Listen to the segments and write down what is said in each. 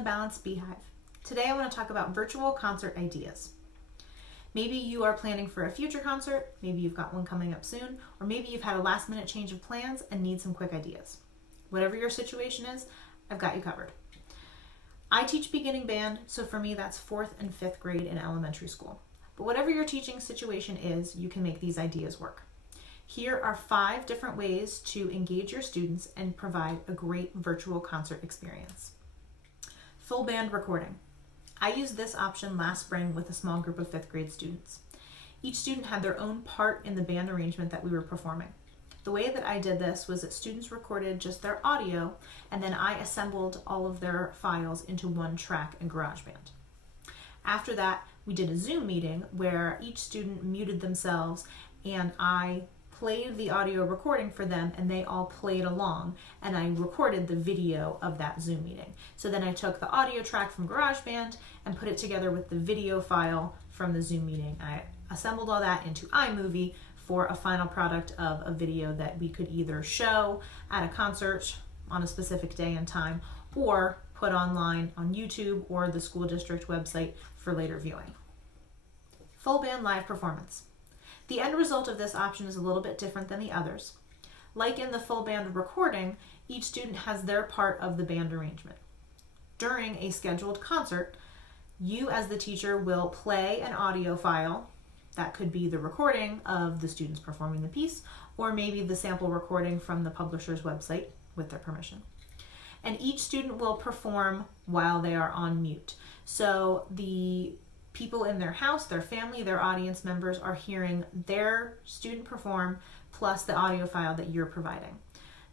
the Balanced Beehive. Today I want to talk about virtual concert ideas. Maybe you are planning for a future concert, maybe you've got one coming up soon, or maybe you've had a last minute change of plans and need some quick ideas. Whatever your situation is, I've got you covered. I teach beginning band, so for me that's 4th and 5th grade in elementary school. But whatever your teaching situation is, you can make these ideas work. Here are 5 different ways to engage your students and provide a great virtual concert experience. Full band recording. I used this option last spring with a small group of 5th grade students. Each student had their own part in the band arrangement that we were performing. The way that I did this was that students recorded just their audio, and then I assembled all of their files into one track in GarageBand. After that, we did a Zoom meeting where each student muted themselves and I played the audio recording for them and they all played along, and I recorded the video of that Zoom meeting. So then I took the audio track from GarageBand and put it together with the video file from the Zoom meeting. I assembled all that into iMovie for a final product of a video that we could either show at a concert on a specific day and time or put online on YouTube or the school district website for later viewing. Full band live performance. The end result of this option is a little bit different than the others. Like in the full band recording, each student has their part of the band arrangement. During a scheduled concert, you as the teacher will play an audio file. That could be the recording of the students performing the piece, or maybe the sample recording from the publisher's website with their permission. And each student will perform while they are on mute. So the people in their house, their family, their audience members are hearing their student perform plus the audio file that you're providing.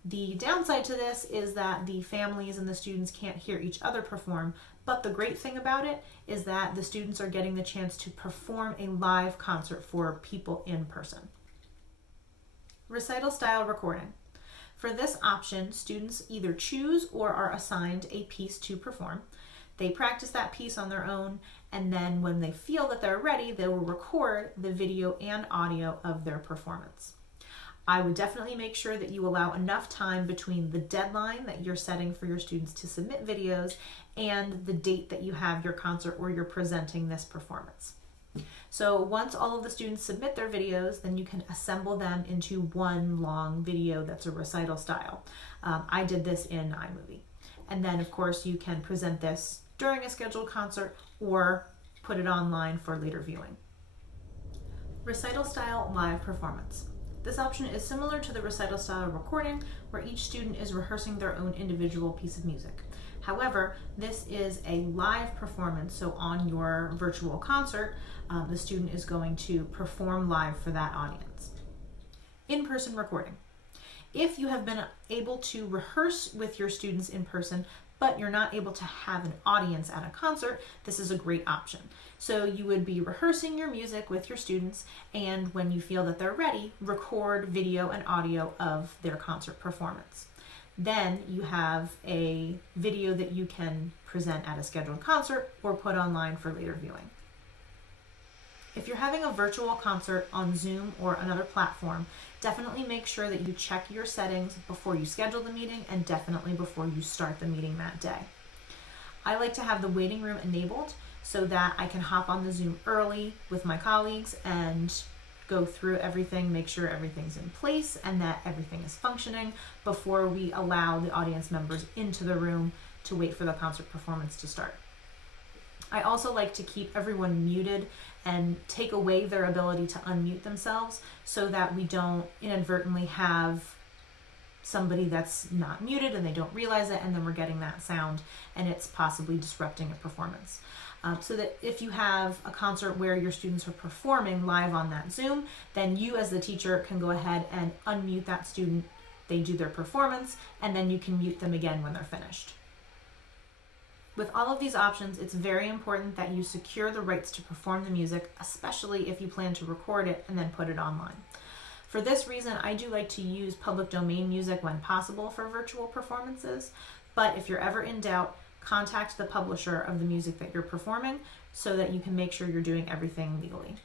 The downside to this is that the families and the students can't hear each other perform, but the great thing about it is that the students are getting the chance to perform a live concert for people in person. Recital style recording. For this option, students either choose or are assigned a piece to perform. They practice that piece on their own, and then when they feel that they're ready, they will record the video and audio of their performance. I would definitely make sure that you allow enough time between the deadline that you're setting for your students to submit videos and the date that you have your concert or you're presenting this performance. So once all of the students submit their videos, then you can assemble them into one long video that's a recital style. I did this in iMovie. And then of course you can present this during a scheduled concert or put it online for later viewing. Recital style live performance. This option is similar to the recital style recording, where each student is rehearsing their own individual piece of music. However, this is a live performance, so on your virtual concert, the student is going to perform live for that audience. In-person recording. If you have been able to rehearse with your students in person, but you're not able to have an audience at a concert, this is a great option. So you would be rehearsing your music with your students, and when you feel that they're ready, record video and audio of their concert performance. Then you have a video that you can present at a scheduled concert or put online for later viewing. If you're having a virtual concert on Zoom or another platform, definitely make sure that you check your settings before you schedule the meeting and definitely before you start the meeting that day. I like to have the waiting room enabled so that I can hop on the Zoom early with my colleagues and go through everything, make sure everything's in place and that everything is functioning before we allow the audience members into the room to wait for the concert performance to start. I also like to keep everyone muted and take away their ability to unmute themselves so that we don't inadvertently have somebody that's not muted and they don't realize it, and then we're getting that sound and it's possibly disrupting a performance. So that if you have a concert where your students are performing live on that Zoom, then you as the teacher can go ahead and unmute that student. They do their performance and then you can mute them again when they're finished. With all of these options, it's very important that you secure the rights to perform the music, especially if you plan to record it and then put it online. For this reason, I do like to use public domain music when possible for virtual performances, but if you're ever in doubt, contact the publisher of the music that you're performing so that you can make sure you're doing everything legally.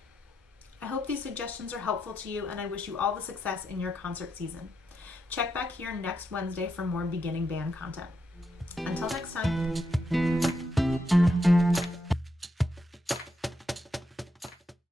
I hope these suggestions are helpful to you, and I wish you all the success in your concert season. Check back here next Wednesday for more beginning band content. Until next time.